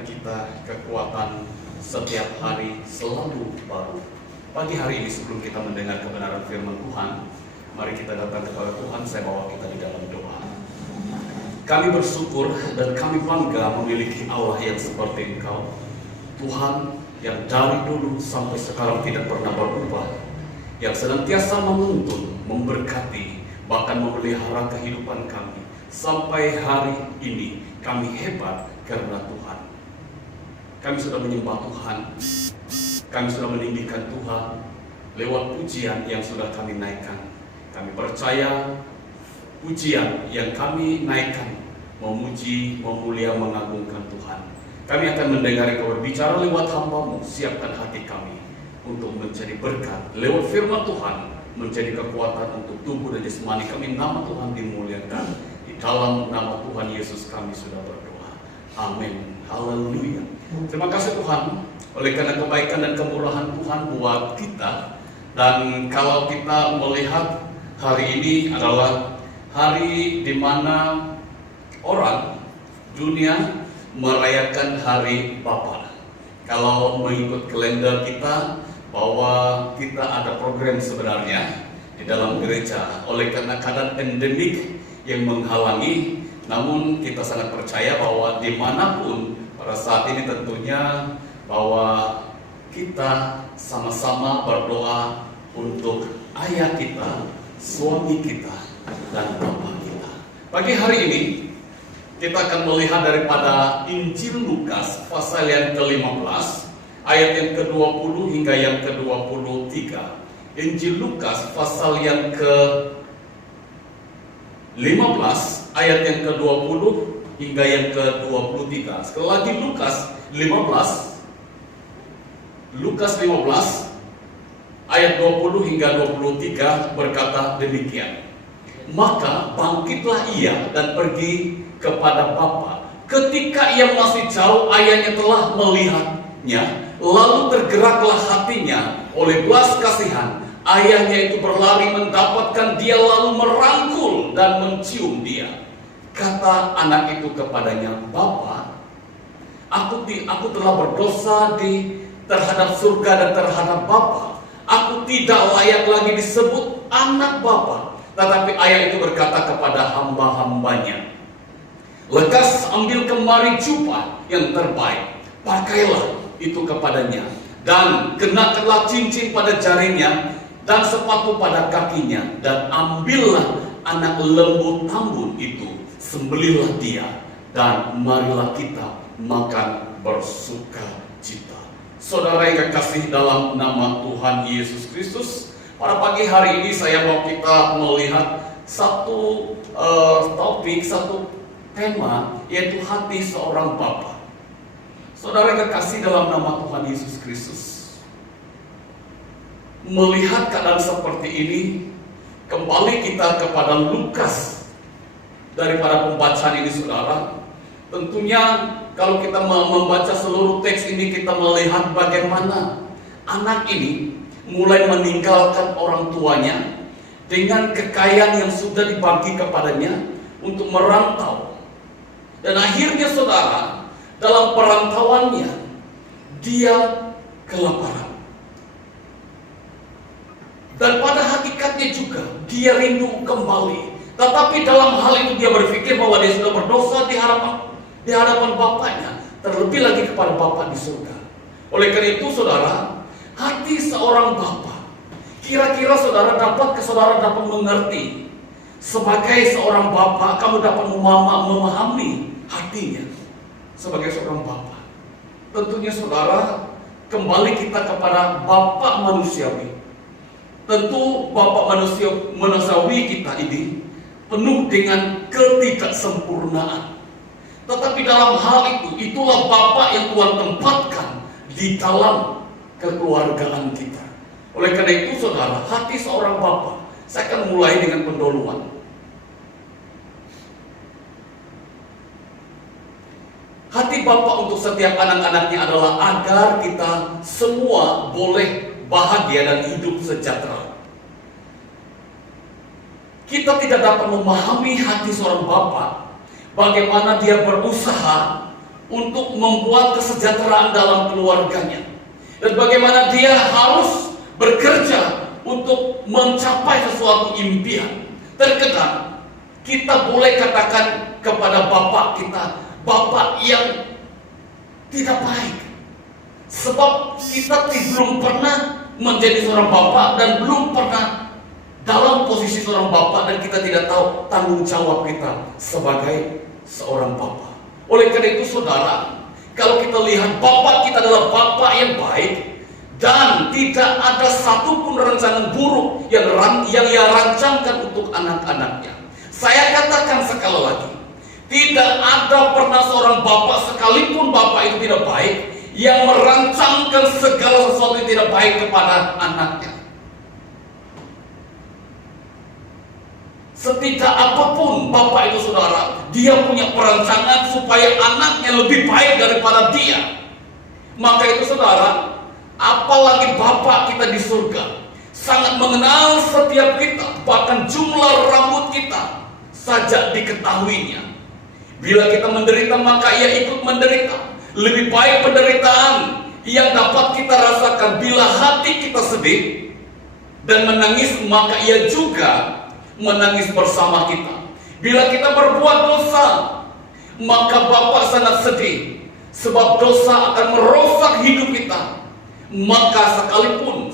memberikan kita kekuatan setiap hari selalu baru. Pagi hari ini sebelum kita mendengar kebenaran firman Tuhan, mari kita datang kepada Tuhan. Saya bawa kita di dalam doa. Kami bersyukur dan kami bangga memiliki Allah yang seperti Engkau, Tuhan yang dari dulu sampai sekarang tidak pernah berubah, yang senantiasa menuntun, memberkati, bahkan memelihara kehidupan kami. Sampai hari ini kami hebat karena Tuhan. Kami sudah menyembah Tuhan, kami sudah meninggikan Tuhan lewat pujian yang sudah kami naikkan. Kami percaya pujian yang kami naikkan memuji, memulia, mengagungkan Tuhan. Kami akan mendengar Engkau berbicara lewat hamba-Mu. Siapkan hati kami untuk menjadi berkat lewat firman Tuhan, menjadi kekuatan untuk tubuh dan jasmani kami. Nama Tuhan dimuliakan. Di dalam nama Tuhan Yesus kami sudah berdoa. Amin. Haleluya. Terima kasih Tuhan oleh karena kebaikan dan kemurahan Tuhan buat kita. Dan kalau kita melihat hari ini adalah hari di mana orang dunia merayakan Hari Bapa. Kalau mengikut kalender kita, bahwa kita ada program sebenarnya di dalam gereja. Oleh karena keadaan endemik yang menghalangi, namun kita sangat percaya bahwa dimanapun pada saat ini tentunya bahwa kita sama-sama berdoa untuk ayah kita, suami kita, dan bapak kita. Pagi hari ini kita akan melihat daripada Injil Lukas pasal yang ke-15 ayat yang ke-20 hingga yang ke-23. Injil Lukas pasal yang ke-15 ayat yang ke-20 hingga yang ke-23. Sekali lagi Lukas 15 ayat 20 hingga 23 berkata demikian. Maka bangkitlah ia dan pergi kepada Bapa. Ketika ia masih jauh, ayahnya telah melihatnya, lalu tergeraklah hatinya oleh belas kasihan. Ayahnya itu berlari mendapatkan dia, lalu merangkul dan mencium dia. Kata anak itu kepadanya, Bapa, aku telah berdosa terhadap surga dan terhadap Bapa. Aku tidak layak lagi disebut anak Bapa. Tetapi ayah itu berkata kepada hamba-hambanya, lekas ambil kemari jubah yang terbaik, pakailah itu kepadanya, dan kenakanlah cincin pada jarinya, dan sepatu pada kakinya, dan ambillah anak lembu tambun itu, sembelihlah dia, dan marilah kita makan bersuka cita. Saudara yang kekasih dalam nama Tuhan Yesus Kristus, pada pagi hari ini saya mau kita melihat satu topik, satu tema, yaitu hati seorang bapa. Saudara yang kekasih dalam nama Tuhan Yesus Kristus, melihat keadaan seperti ini, kembali kita kepada Lukas daripada pembacaan ini, saudara. Tentunya kalau kita membaca seluruh teks ini, kita melihat bagaimana anak ini mulai meninggalkan orang tuanya dengan kekayaan yang sudah dibagi kepadanya untuk merantau. Dan akhirnya saudara, dalam perantauannya dia kelaparan. Dan pada hakikatnya juga dia rindu kembali. Tetapi dalam hal itu dia berpikir bahwa dia sudah berdosa di hadapan Bapaknya, terlebih lagi kepada Bapa di surga. Oleh karena itu saudara, hati seorang bapa, kira-kira saudara dapat mengerti. Sebagai seorang bapa, kamu dapat memahami hatinya sebagai seorang bapa. Tentunya saudara, kembali kita kepada Bapa manusiawi. Tentu Bapa manusiawi kita ini penuh dengan ketidaksempurnaan. Tetapi dalam hal itu, itulah Bapa yang Tuhan tempatkan di dalam kekeluargaan kita. Oleh karena itu saudara, hati seorang bapa, saya akan mulai dengan pendahuluan. Hati bapa untuk setiap anak-anaknya adalah agar kita semua boleh bahagia dan hidup sejahtera. Kita tidak dapat memahami hati seorang bapa, bagaimana dia berusaha untuk membuat kesejahteraan dalam keluarganya, dan bagaimana dia harus bekerja untuk mencapai sesuatu impian. Terkadang kita boleh katakan kepada bapak kita, bapak yang tidak baik, sebab kita belum pernah menjadi seorang bapak dan belum pernah dalam posisi seorang bapak, dan kita tidak tahu tanggung jawab kita sebagai seorang bapak. Oleh karena itu saudara, kalau kita lihat bapak kita adalah bapak yang baik, dan tidak ada satupun rencana buruk yang ia rancangkan untuk anak-anaknya. Saya katakan sekali lagi, tidak ada pernah seorang bapak, sekalipun bapak itu tidak baik, yang merancangkan segala sesuatu yang tidak baik kepada anaknya. Setidak apapun bapak itu saudara, dia punya perancangan supaya anaknya lebih baik daripada dia. Maka itu saudara, apalagi bapak kita di surga, sangat mengenal setiap kita, bahkan jumlah rambut kita saja diketahuinya. Bila kita menderita, maka ia ikut menderita. Lebih baik penderitaan yang dapat kita rasakan bila hati kita sedih dan menangis, maka ia juga menangis bersama kita. Bila kita berbuat dosa, maka Bapa sangat sedih, sebab dosa akan merosak hidup kita. Maka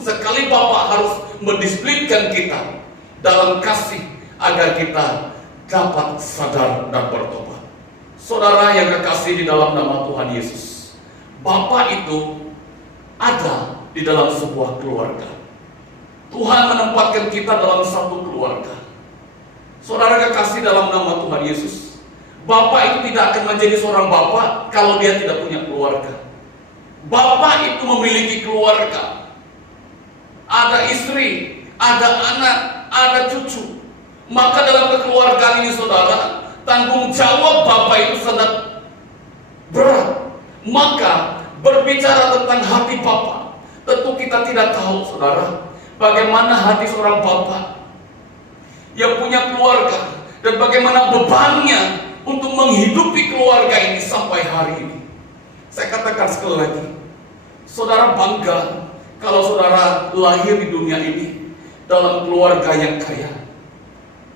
sekali Bapa harus mendisiplinkan kita dalam kasih agar kita dapat sadar dan bertobat. Saudara yang kekasih di dalam nama Tuhan Yesus, Bapa itu ada di dalam sebuah keluarga. Tuhan menempatkan kita dalam satu keluarga. Saudara kekasih dalam nama Tuhan Yesus, Bapak itu tidak akan menjadi seorang bapak kalau dia tidak punya keluarga. Bapak itu memiliki keluarga. Ada istri, ada anak, ada cucu. Maka dalam kekeluargaan ini saudara, tanggung jawab bapak itu sangat berat. Maka berbicara tentang hati bapak, tentu kita tidak tahu saudara, bagaimana hati seorang bapak yang punya keluarga, dan bagaimana bebannya untuk menghidupi keluarga ini sampai hari ini. Saya katakan sekali lagi, saudara bangga kalau saudara lahir di dunia ini dalam keluarga yang kaya.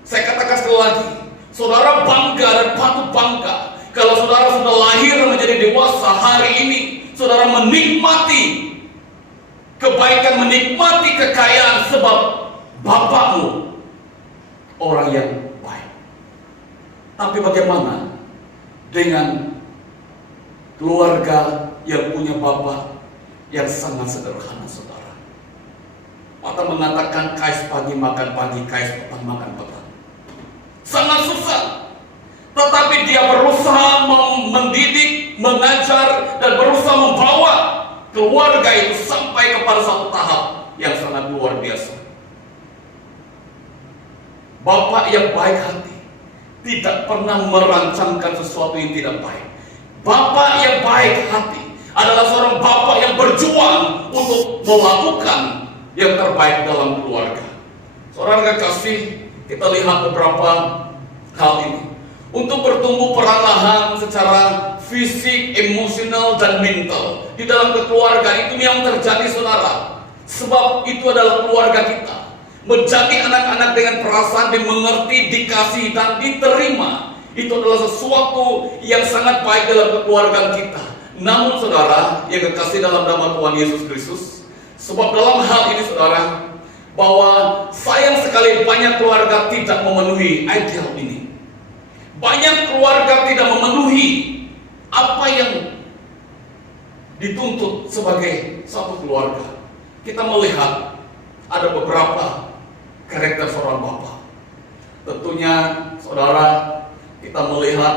Saya katakan sekali lagi, saudara bangga dan patut bangga kalau saudara sudah lahir menjadi dewasa hari ini. Saudara menikmati kebaikan, menikmati kekayaan, sebab bapakmu orang yang baik. Tapi bagaimana dengan keluarga yang punya bapak yang sangat sederhana saudara? Maka mengatakan kais pagi makan pagi, kais petang makan petang. Sangat susah. Tetapi dia berusaha mendidik, mengajar, dan berusaha membawa keluarga itu sampai kepada satu tahap yang sangat luar biasa. Bapak yang baik hati tidak pernah merancangkan sesuatu yang tidak baik. Bapak yang baik hati adalah seorang bapak yang berjuang untuk melakukan yang terbaik dalam keluarga. Saudara kekasih, kita lihat beberapa hal ini. Untuk bertumbuh perlahan secara fisik, emosional, dan mental di dalam keluarga itu yang terjadi saudara. Sebab itu adalah keluarga kita. Menjadi anak-anak dengan perasaan dimengerti, dikasih, dan diterima, itu adalah sesuatu yang sangat baik dalam kekeluargaan kita. Namun saudara yang kekasih dalam nama Tuhan Yesus Kristus, sebab dalam hal ini saudara, bahwa sayang sekali banyak keluarga tidak memenuhi ideal ini. Banyak keluarga tidak memenuhi apa yang dituntut sebagai satu keluarga. Kita melihat ada beberapa karakter seorang bapak. Tentunya saudara, kita melihat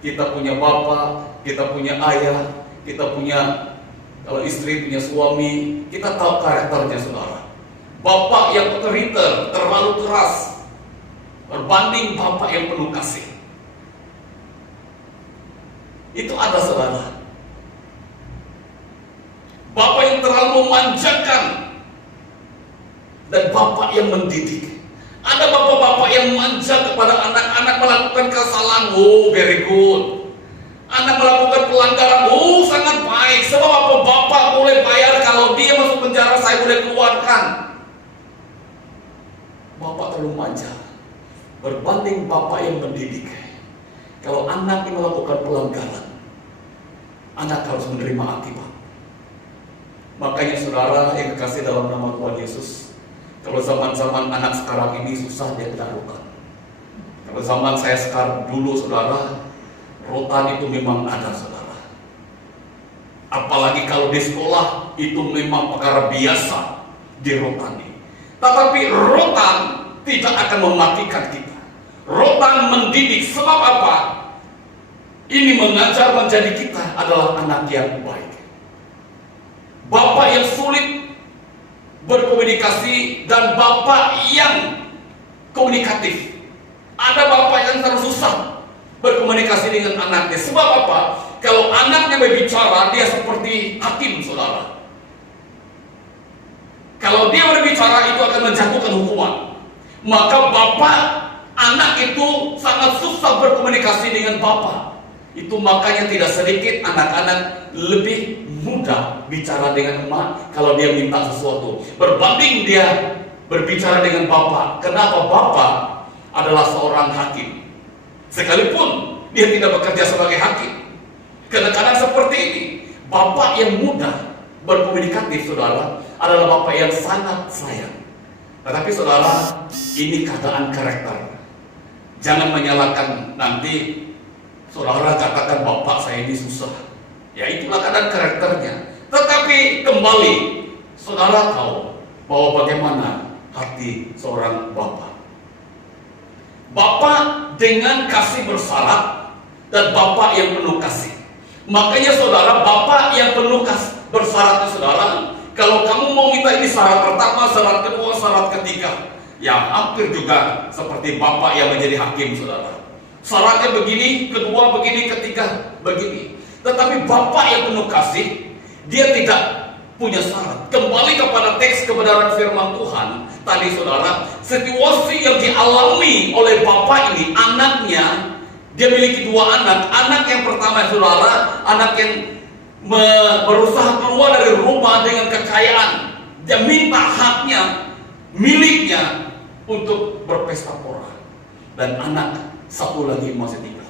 kita punya bapak, kita punya ayah, kita punya, kalau istri punya suami, kita tahu karakternya saudara. Bapak yang otoriter, terlalu keras, berbanding bapak yang penuh kasih. Itu ada saudara. Bapak yang terlalu memanjakan, dan bapak yang mendidik. Ada bapak-bapak yang manja kepada anak-anak melakukan kesalahan. Oh, very good. anak melakukan pelanggaran, sangat baik. Sebab apa? Bapak boleh bayar, kalau dia masuk penjara saya boleh keluarkan. Bapak terlalu manja berbanding bapak yang mendidik. Kalau anak yang melakukan pelanggaran, anak harus menerima akibat. Makanya saudara yang kekasih dalam nama Tuhan Yesus, kalau zaman-zaman anak sekarang ini susah dia ditaruhkan. Kalau zaman saya sekarang dulu saudara, rotan itu memang ada saudara. Apalagi kalau di sekolah itu memang perkara biasa dirotani. Tetapi rotan tidak akan mematikan kita. Rotan mendidik. Sebab apa? Ini mengajar menjadi kita adalah anak yang baik. Bapak yang sulit berkomunikasi dan bapak yang komunikatif. Ada bapak yang terus susah berkomunikasi dengan anaknya. Sebab apa? Kalau anaknya berbicara, dia seperti hakim, saudara. Kalau dia berbicara, itu akan menjatuhkan hukuman. Maka bapak, anak itu sangat susah berkomunikasi dengan bapak. Itu makanya tidak sedikit anak-anak lebih mudah bicara dengan emak kalau dia minta sesuatu, berbanding dia berbicara dengan bapak. Kenapa? Bapak adalah seorang hakim. Sekalipun dia tidak bekerja sebagai hakim, kadang-kadang seperti ini. Bapak yang mudah berkomunikatif, saudara, adalah bapak yang sangat sayang. Tetapi saudara, ini keadaan karakter. Jangan menyalahkan nanti saudara katakan bapak saya ini susah. Ya itulah keadaan karakternya. Tetapi kembali, saudara tahu bahwa bagaimana hati seorang bapak. Bapak dengan kasih bersyarat dan bapak yang penuh kasih. Makanya saudara, bapak yang penuh kasih bersyarat, saudara, kalau kamu mau minta ini syarat pertama, syarat kedua, syarat ketiga, ya hampir juga seperti bapak yang menjadi hakim, saudara. Syaratnya begini, kedua begini, ketiga begini. Tetapi bapak yang penuh kasih, dia tidak punya syarat. Kembali kepada teks kebenaran firman Tuhan tadi, saudara, situasi yang dialami oleh bapak ini, anaknya, dia miliki dua anak. Anak yang pertama, saudara, anak yang berusaha keluar dari rumah dengan kekayaan. Dia minta haknya, miliknya untuk berpesta pora. Dan anak satu lagi masih tinggal.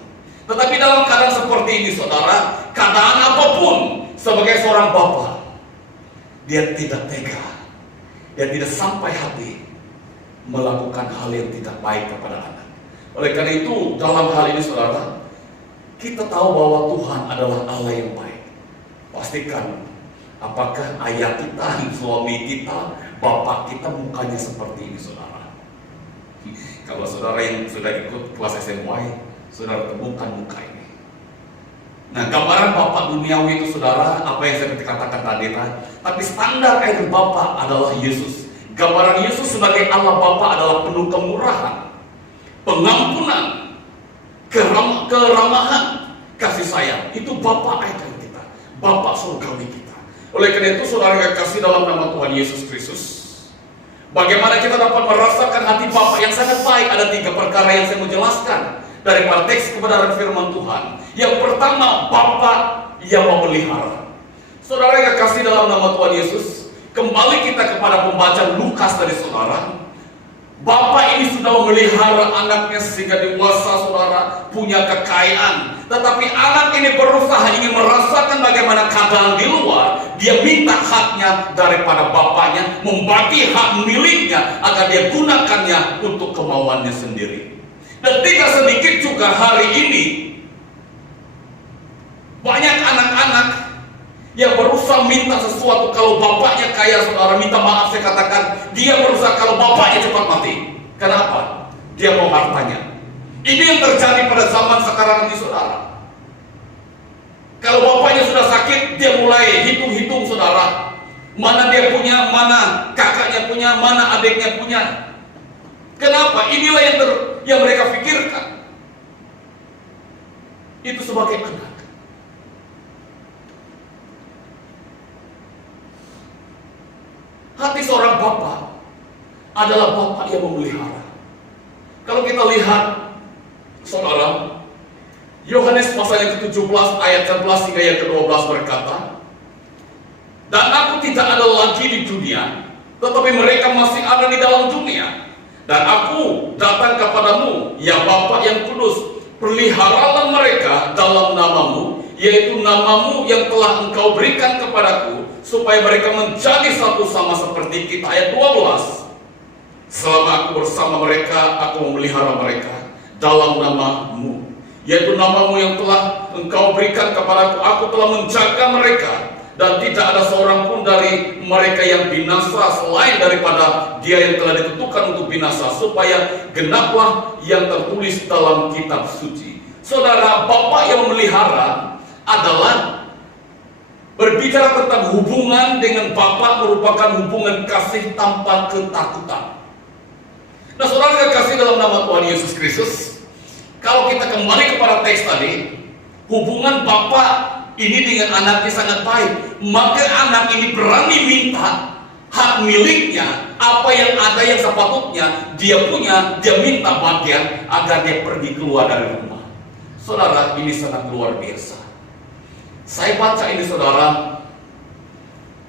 Tetapi dalam keadaan seperti ini, saudara, keadaan apapun, sebagai seorang bapak, dia tidak tega, dia tidak sampai hati melakukan hal yang tidak baik kepada anak. Oleh karena itu, dalam hal ini, saudara, kita tahu bahwa Tuhan adalah Allah yang baik. Pastikan apakah ayah kita, suami kita, bapak kita mukanya seperti ini, saudara. Kalau saudara yang sudah ikut kelas SMY, saudara temukan muka ini. Nah, gambaran bapak duniawi itu, saudara, apa yang saya katakan tadi, tapi standar air bapak adalah Yesus. Gambaran Yesus sebagai Allah Bapa adalah penuh kemurahan, pengampunan, keramahan, kasih sayang. Itu Bapa ikon kita, Bapa surgawi kita. Oleh karena itu, saudara yang kasih dalam nama Tuhan Yesus Kristus, bagaimana kita dapat merasakan hati Bapa yang sangat baik? Ada 3 perkara yang saya mau jelaskan dari teks kebenaran firman Tuhan. Yang pertama, Bapa yang memelihara. Saudara yang kasih dalam nama Tuhan Yesus, kembali kita kepada pembacaan Lukas dari saudara. Bapak ini sudah memelihara anaknya sehingga dewasa, saudara, punya kekayaan. Tetapi anak ini berusaha ingin merasakan bagaimana keadaan di luar. Dia minta haknya daripada bapaknya, membagi hak miliknya agar dia gunakannya untuk kemauannya sendiri. Dan tidak sedikit juga hari ini banyak anak-anak yang berusaha minta sesuatu. Kalau bapaknya kaya, saudara, minta maaf saya katakan, dia berusaha kalau bapaknya cepat mati. Kenapa? Dia mau hartanya. Ini yang terjadi pada zaman sekarang ini, saudara. Kalau bapaknya sudah sakit, dia mulai hitung-hitung, saudara, mana dia punya, mana kakaknya punya, mana adiknya punya. Kenapa? Inilah yang mereka pikirkan. Itu sebagai anak. Hati seorang bapak adalah bapak yang memelihara. Kalau kita lihat, saudara, Yohanes pasal yang ke-17 ayat 11 hingga yang ke-12 berkata, "Dan aku tidak ada lagi di dunia, tetapi mereka masih ada di dalam dunia. Dan aku datang kepadamu, ya Bapa yang kudus, peliharalah mereka dalam namamu, yaitu namamu yang telah engkau berikan kepadaku, supaya mereka menjadi satu sama seperti kita." Ayat 12, "Selama aku bersama mereka, aku memelihara mereka dalam namamu, yaitu namamu yang telah engkau berikan kepadaku. Aku telah menjaga mereka, dan tidak ada seorang pun dari mereka yang binasa selain daripada dia yang telah ditentukan untuk binasa, supaya genaplah yang tertulis dalam kitab suci." Saudara, Bapa yang memelihara adalah berbicara tentang hubungan dengan Bapa merupakan hubungan kasih tanpa ketakutan. Nah, saudara kasih dalam nama Tuhan Yesus Kristus, kalau kita kembali kepada teks tadi, hubungan Bapa ini dengan anaknya sangat baik. Maka anak ini berani minta hak miliknya, apa yang ada yang sepatutnya dia punya, dia minta bagian agar dia pergi keluar dari rumah. Saudara, ini sangat luar biasa. Saya baca ini, saudara,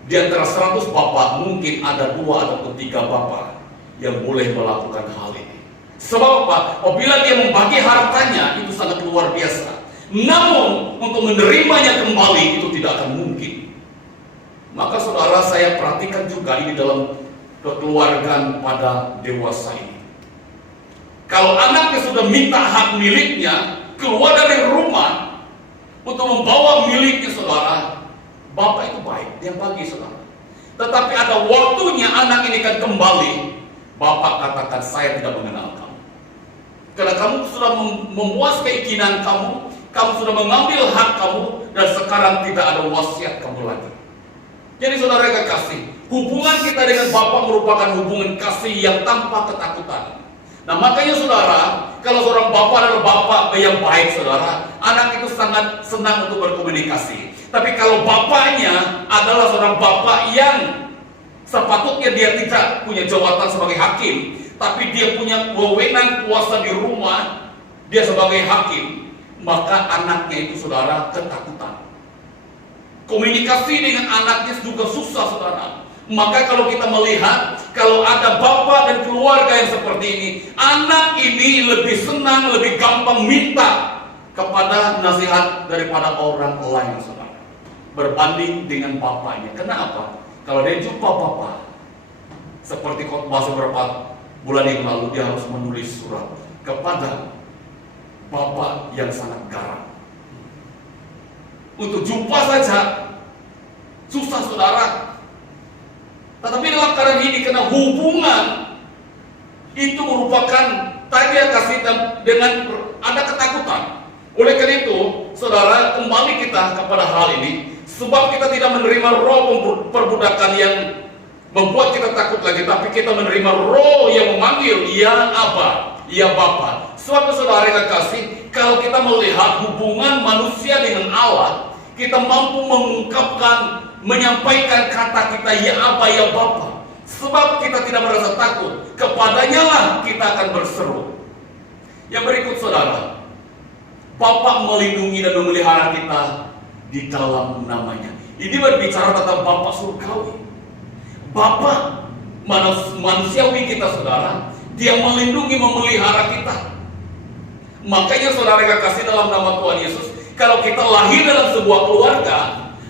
di antara 100 bapak mungkin ada 2 atau 3 bapak yang boleh melakukan hal ini. Sebab apa? Apabila dia membagi hartanya, itu sangat luar biasa. Namun untuk menerimanya kembali itu tidak akan mungkin. Maka saudara, saya perhatikan juga ini dalam kekeluargaan pada dewasa ini. Kalau anaknya sudah minta hak miliknya, keluar dari rumah untuk membawa miliknya, saudara, bapak itu baik, dia bagi, saudara. Tetapi ada waktunya anak ini akan kembali, bapak katakan, "Saya tidak mengenal kamu. Karena kamu sudah memuas keinginan kamu sudah mengambil hak kamu, dan sekarang tidak ada wasiat kamu lagi." Jadi saudara yang kasih, hubungan kita dengan Bapa merupakan hubungan kasih yang tanpa ketakutan. Nah, makanya saudara, kalau seorang Bapa adalah Bapa yang baik, saudara, anak itu sangat senang untuk berkomunikasi. Tapi kalau bapaknya adalah seorang Bapa yang sepatutnya dia tidak punya jabatan sebagai hakim, tapi dia punya wewenang kuasa di rumah, dia sebagai hakim, maka anaknya itu, saudara, ketakutan. Komunikasi dengan anaknya juga susah, saudara. Maka kalau kita melihat, kalau ada bapak dan keluarga yang seperti ini, anak ini lebih senang, lebih gampang minta kepada nasihat daripada orang lain, saudara, berbanding dengan bapaknya. Kenapa? Kalau dia jumpa bapak, seperti khotbah beberapa bulan yang lalu, dia harus menulis surat kepada bapak yang sangat garang. Untuk jumpa saja susah, saudara. Tetapi dalam keadaan ini, karena hubungan itu merupakan tadi yang kasih dengan ada ketakutan. Oleh karena itu, saudara, kembali kita kepada hal ini, sebab kita tidak menerima roh perbudakan yang membuat kita takut lagi, tapi kita menerima roh yang memanggil, "Ya Aba, ya Bapa." Suatu saudara yang kasih, kalau kita melihat hubungan manusia dengan Allah, kita mampu mengungkapkan, menyampaikan kata kita, "Ya Aba, ya Bapa." Sebab kita tidak merasa takut, kepadanya lah kita akan berseru. Yang berikut, saudara, Bapa melindungi dan memelihara kita di dalam namanya. Ini berbicara tentang Bapa surgawi. Bapa manusiawi kita, saudara, dia melindungi, memelihara kita. Makanya saudara yang kasih dalam nama Tuhan Yesus, kalau kita lahir dalam sebuah keluarga,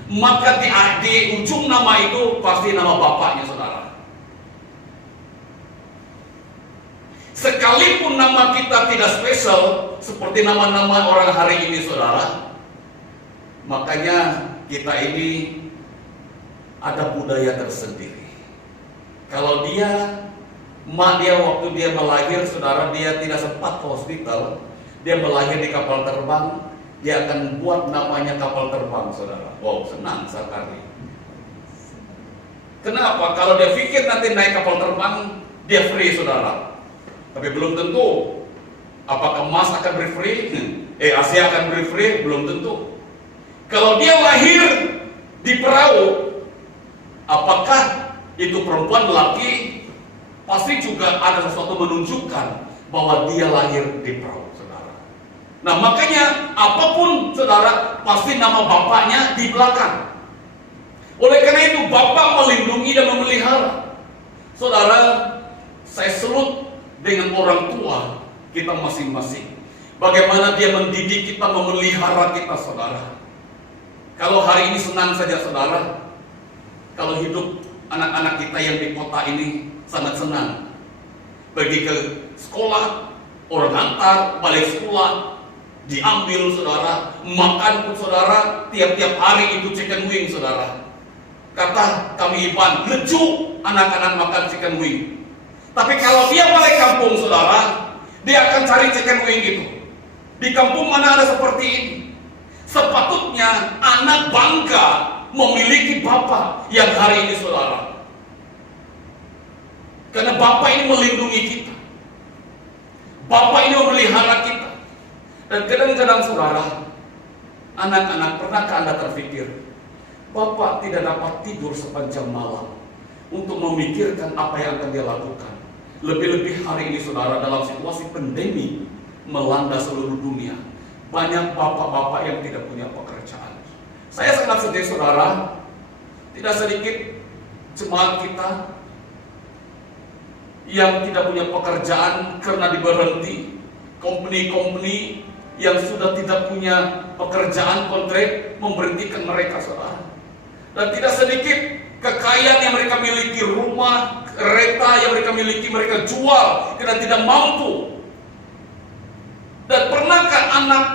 maka di ujung nama itu pasti nama bapaknya, saudara. Sekalipun nama kita tidak spesial seperti nama-nama orang hari ini, saudara, makanya kita ini ada budaya tersendiri. Kalau mak dia waktu dia melahir, saudara, dia tidak sempat ke hospital, dia melahir di kapal terbang, dia akan buat namanya kapal terbang, saudara. Wow, senang sekali. Kenapa? Kalau dia pikir nanti naik kapal terbang, dia free, saudara. Tapi belum tentu. Apakah Mas akan free? Asia akan free? Belum tentu. Kalau dia lahir di perahu, apakah itu perempuan, lelaki? Pasti juga ada sesuatu menunjukkan bahwa dia lahir di perahu, saudara. Nah makanya apapun saudara, pasti nama bapaknya di belakang. Oleh karena itu bapak melindungi dan memelihara. Saudara, saya salut dengan orang tua kita masing-masing. Bagaimana dia mendidik kita, memelihara kita, saudara. Kalau hari ini senang saja, saudara. Kalau hidup anak-anak kita yang di kota ini sangat senang. Pergi ke sekolah, orang antar, balik sekolah, diambil, saudara. Makan pun, saudara, tiap-tiap hari itu chicken wing, saudara. Kata kami Ipan, leju anak-anak makan chicken wing. Tapi kalau dia balik kampung, saudara, dia akan cari chicken wing itu. Di kampung mana ada seperti ini? Sepatutnya anak bangga memiliki bapak yang hari ini, saudara. Karena bapak ini melindungi kita. Bapak ini memelihara kita. Dan kadang-kadang, saudara, anak-anak, pernahkah Anda terpikir, bapak tidak dapat tidur sepanjang malam untuk memikirkan apa yang akan dia lakukan? Lebih-lebih hari ini, saudara, dalam situasi pandemi melanda seluruh dunia, banyak bapak-bapak yang tidak punya pekerjaan. Saya sangat sedih, saudara. Tidak sedikit jemaat kita yang tidak punya pekerjaan karena diberhenti. Company-company yang sudah tidak punya pekerjaan kontrak memberhentikan mereka, saudara. Dan tidak sedikit kekayaan yang mereka miliki, rumah, kereta yang mereka miliki, mereka jual karena tidak mampu. Dan pernahkah anak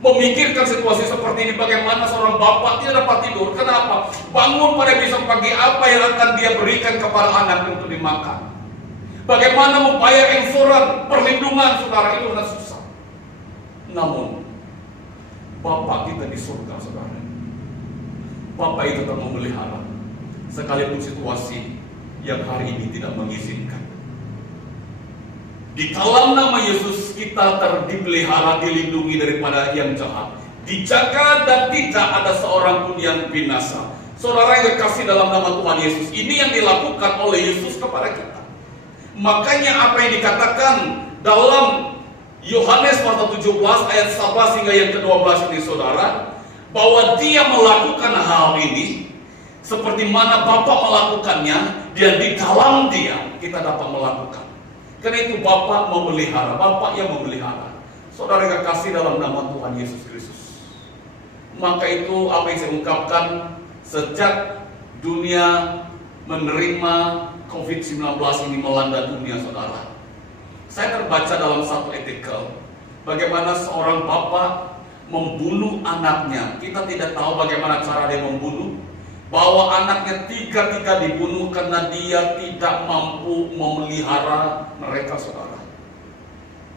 memikirkan situasi seperti ini? Bagaimana seorang bapak tidak dapat tidur? Kenapa? Bangun pada besok pagi, apa yang akan dia berikan kepada anak untuk dimakan? Bagaimana membayar insuran, perlindungan, saudara, itu sangat susah. Namun bapak kita di surga, saudara, bapak itu tetap memelihara, sekalipun situasi yang hari ini tidak mengizinkan. Di dalam nama Yesus kita dipelihara, dilindungi daripada yang jahat, dijaga dan tidak ada seorang pun yang binasa. Saudara yang kekasih dalam nama Tuhan Yesus, ini yang dilakukan oleh Yesus kepada kita. Makanya apa yang dikatakan dalam Yohanes pasal 17 ayat 11 hingga yang ke-12 ini, saudara, bahwa dia melakukan hal ini seperti mana Bapa melakukannya, dan di dalam dia kita dapat melakukan. Karena itu Bapa memelihara, Bapa yang memelihara. Saudara yang kasih dalam nama Tuhan Yesus Kristus. Maka itu apa yang saya ungkapkan, sejak dunia menerima COVID-19 ini melanda dunia, saudara, saya terbaca dalam satu artikel bagaimana seorang bapak membunuh anaknya. Kita tidak tahu bagaimana cara dia membunuh, bahwa anaknya tiga dibunuh karena dia tidak mampu memelihara mereka, saudara.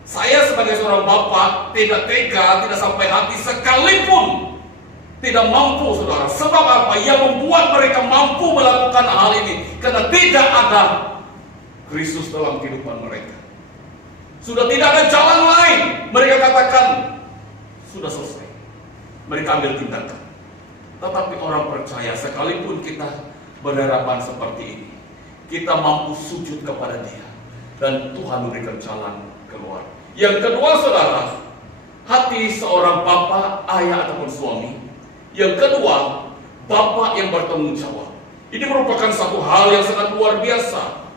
Saya sebagai seorang bapak tidak tega, tidak sampai hati sekalipun tidak mampu, saudara. Sebab apa? Yang membuat mereka mampu melakukan hal ini karena tidak ada Kristus dalam kehidupan mereka. Sudah tidak ada jalan lain. Mereka katakan sudah selesai. Mereka ambil tindakan. Tetapi orang percaya, sekalipun kita berhadapan seperti ini, kita mampu sujud kepada Dia, dan Tuhan memberikan jalan keluar. Yang kedua, saudara, hati seorang bapak, ayah ataupun suami. Yang kedua, bapak yang bertanggung jawab. Ini merupakan satu hal yang sangat luar biasa.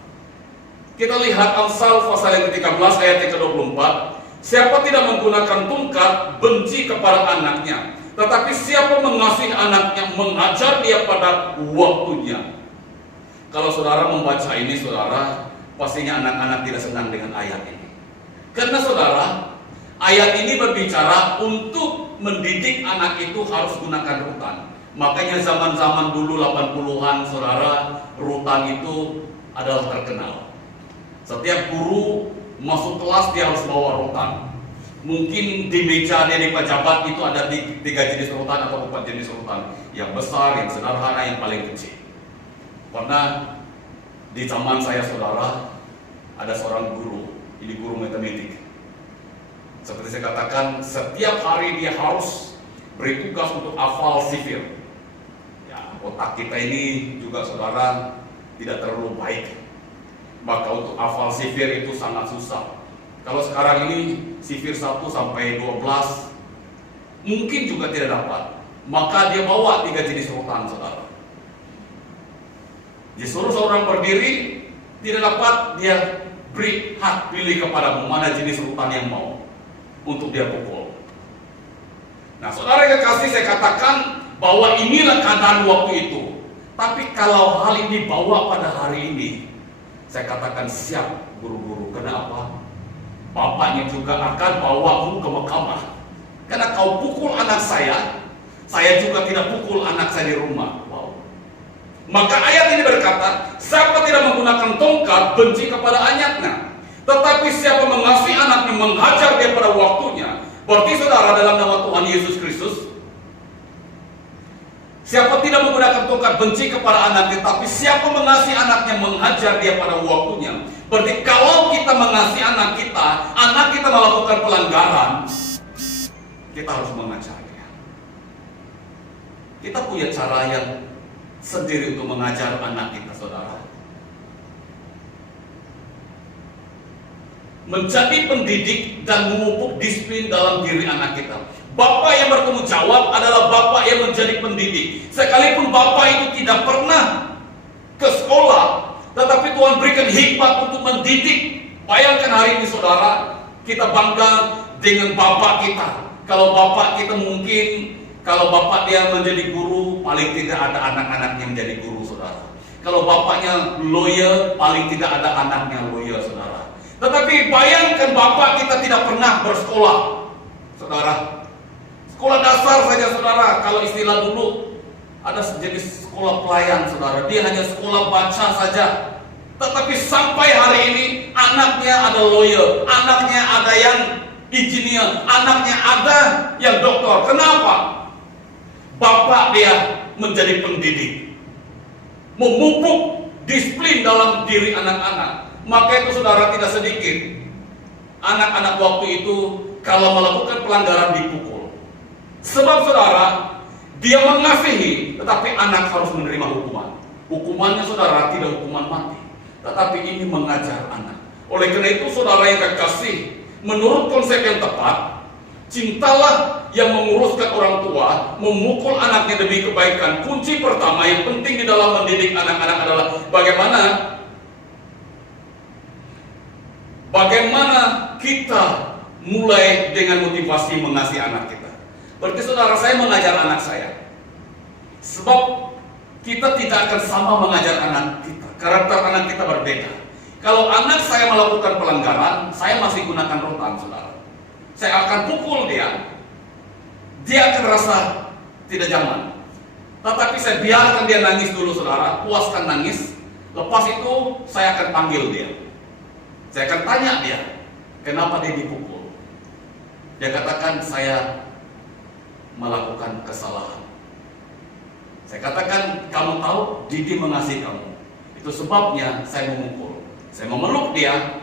Kita lihat Amsal pasal yang ke-13 ayat yang ke-24. Siapa tidak menggunakan tongkat benci kepada anaknya, tetapi siapa mengasihi anaknya mengajar dia pada waktunya. Kalau saudara membaca ini, saudara, pastinya anak-anak tidak senang dengan ayat ini. Karena saudara, ayat ini berbicara untuk mendidik anak itu harus gunakan rutan. Makanya zaman-zaman dulu 80-an, saudara, rutan itu adalah terkenal. Setiap guru masuk kelas dia harus bawa rutan. Mungkin di meja dia di pejabat itu ada 3 jenis rutan atau 4 jenis rutan. Yang besar, yang sederhana, yang paling kecil. Karena di zaman saya, saudara, ada seorang guru, ini guru matematik. Seperti saya katakan, setiap hari dia harus beri tugas untuk hafal sifir. Ya, otak kita ini juga, saudara, tidak terlalu baik. Maka untuk hafal sifir itu sangat susah. Kalau sekarang ini sifir 1 sampai 12 mungkin juga tidak dapat, maka dia bawa 3 jenis rotan, saudara. Dia suruh seorang berdiri, tidak dapat, dia beri hak pilih kepada mana jenis rotan yang mau untuk dia pukul. Nah, saudara yang kekasih, saya katakan bahwa inilah keadaan waktu itu. Tapi kalau hal ini dibawa pada hari ini, saya katakan siap guru-guru. Kenapa? Bapaknya juga akan bawamu ke mahkamah. Karena kau pukul anak saya juga tidak pukul anak saya di rumah. Wow. Maka ayat ini berkata, siapa tidak menggunakan tongkat benci kepada anaknya, tetapi siapa mengasihi anaknya menghajar dia pada waktunya. Berarti saudara, dalam nama Tuhan Yesus Kristus, siapa tidak menggunakan tongkat benci kepada anaknya, tapi siapa mengasihi anaknya menghajar dia pada waktunya. Berarti kalau kita mengasihi anak kita melakukan pelanggaran, kita harus mengajar dia. Kita punya cara yang sendiri untuk mengajar anak kita, saudara. Menjadi pendidik dan memupuk disiplin dalam diri anak kita. Bapak yang bertanggung jawab adalah bapak yang menjadi pendidik. Sekalipun bapak itu tidak pernah ke sekolah, tetapi Tuhan berikan hikmat untuk mendidik. Bayangkan hari ini saudara, kita bangga dengan bapak kita. Kalau bapak kita mungkin, kalau bapak dia menjadi guru, paling tidak ada anak-anaknya menjadi guru, saudara. Kalau bapaknya lawyer, paling tidak ada anaknya lawyer, saudara. Tetapi bayangkan bapak kita tidak pernah bersekolah, saudara. Sekolah dasar saja, saudara. Kalau istilah dulu ada jenis sekolah pelayan, saudara. Dia hanya sekolah baca saja. Tetapi sampai hari ini anaknya ada lawyer, anaknya ada yang engineer, anaknya ada yang doktor. Kenapa? Bapak dia menjadi pendidik, memupuk disiplin dalam diri anak-anak. Maka itu saudara, tidak sedikit anak-anak waktu itu kalau melakukan pelanggaran dipukul. Sebab saudara, dia mengasihi, tetapi anak harus menerima hukuman. Hukumannya saudara tidak hukuman mati, tetapi ini mengajar anak. Oleh karena itu saudara yang kekasih, menurut konsep yang tepat, cintalah yang menguruskan orang tua, memukul anaknya demi kebaikan. Kunci pertama yang penting di dalam mendidik anak-anak adalah bagaimana kita mulai dengan motivasi mengasihi anak kita. Berarti saudara, saya mengajar anak saya, sebab kita tidak akan sama mengajar anak kita. Karakter anak kita berbeda. Kalau anak saya melakukan pelanggaran, saya masih gunakan rotan, saudara. Saya akan pukul dia. Dia akan rasa tidak nyaman. Tetapi saya biarkan dia nangis dulu, saudara. Puaskan nangis. Lepas itu saya akan panggil dia. Saya akan tanya dia, kenapa dia dipukul? Dia katakan, saya melakukan kesalahan. Saya katakan, kamu tahu Didi mengasihi kamu. Itu sebabnya saya memukul. Saya memeluk dia,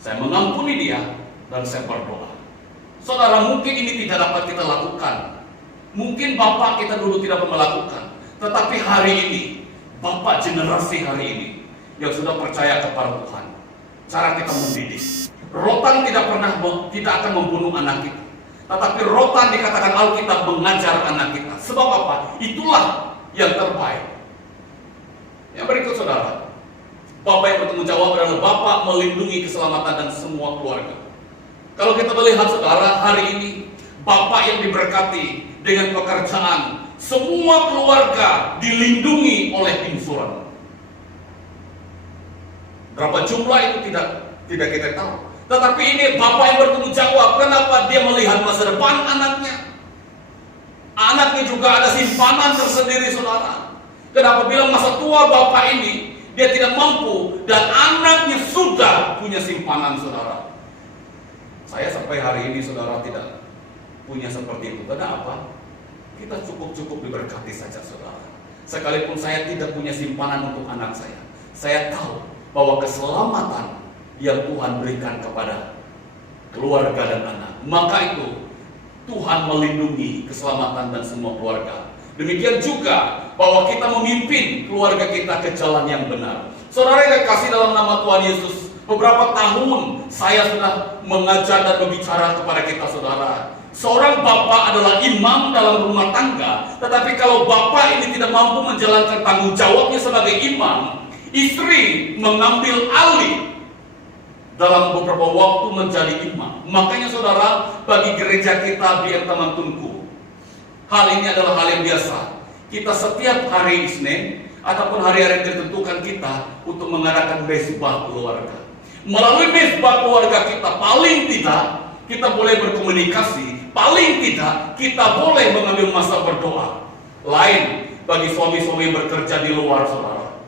saya mengampuni dia, dan saya berdoa. Saudara, mungkin ini tidak dapat kita lakukan. Mungkin bapak kita dulu tidak pernah melakukan. Tetapi hari ini, bapak generasi hari ini yang sudah percaya kepada Tuhan, cara kita mendidik. Rotan tidak akan membunuh anak kita. Tetapi rotan dikatakan Alkitab mengajar anak kita. Sebab apa? Itulah yang terbaik. Yang berikut saudara, bapak yang bertanggung jawab adalah bapak melindungi keselamatan dan semua keluarga. Kalau kita melihat saudara, hari ini bapak yang diberkati dengan pekerjaan, semua keluarga dilindungi oleh insuran. Berapa jumlah itu tidak kita tahu. Tetapi ini bapak yang bertanggung jawab. Kenapa? Dia melihat masa depan anaknya. Anaknya juga ada simpanan tersendiri, saudara. Kenapa bilang masa tua bapak ini dia tidak mampu dan anaknya sudah punya simpanan, saudara. Saya sampai hari ini, saudara, tidak punya seperti itu. Kenapa? Kita cukup diberkati saja, saudara. Sekalipun saya tidak punya simpanan untuk anak saya tahu bahwa keselamatan yang Tuhan berikan kepada keluarga dan anak, maka itu Tuhan melindungi keselamatan dan semua keluarga. Demikian juga bahwa kita memimpin keluarga kita ke jalan yang benar. Saudara yang kasih dalam nama Tuhan Yesus, Beberapa tahun saya sudah mengajar dan berbicara kepada kita saudara. Seorang bapak adalah imam dalam rumah tangga, tetapi kalau bapak ini tidak mampu menjalankan tanggung jawabnya sebagai imam, istri mengambil alih dalam beberapa waktu menjadi imam. Makanya saudara, bagi gereja kita di Taman Tunku, hal ini adalah hal yang biasa. Kita setiap hari Isnin ataupun hari-hari yang ditentukan kita untuk mengadakan mezbah keluarga. Melalui mezbah keluarga kita, paling tidak kita boleh berkomunikasi, paling tidak kita boleh mengambil masa berdoa. Lain bagi suami-suami yang bekerja di luar saudara.